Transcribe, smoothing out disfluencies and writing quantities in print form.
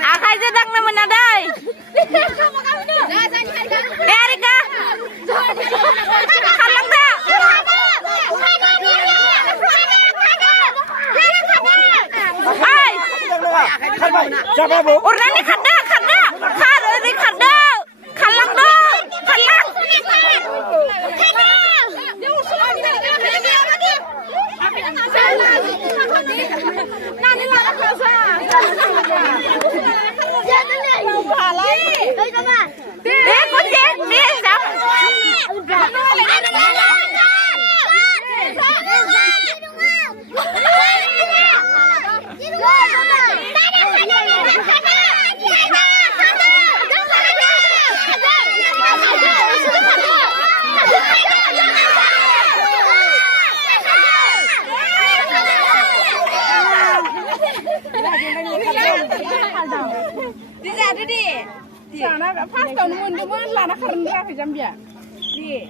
Akai sedang nemen adai. Erika. Kalang dah. Ai. Urani khada khada. Khada khada. Kalang dah. Kalang. Sana pas tahun mundur lah nak kerja kerja biar. Di.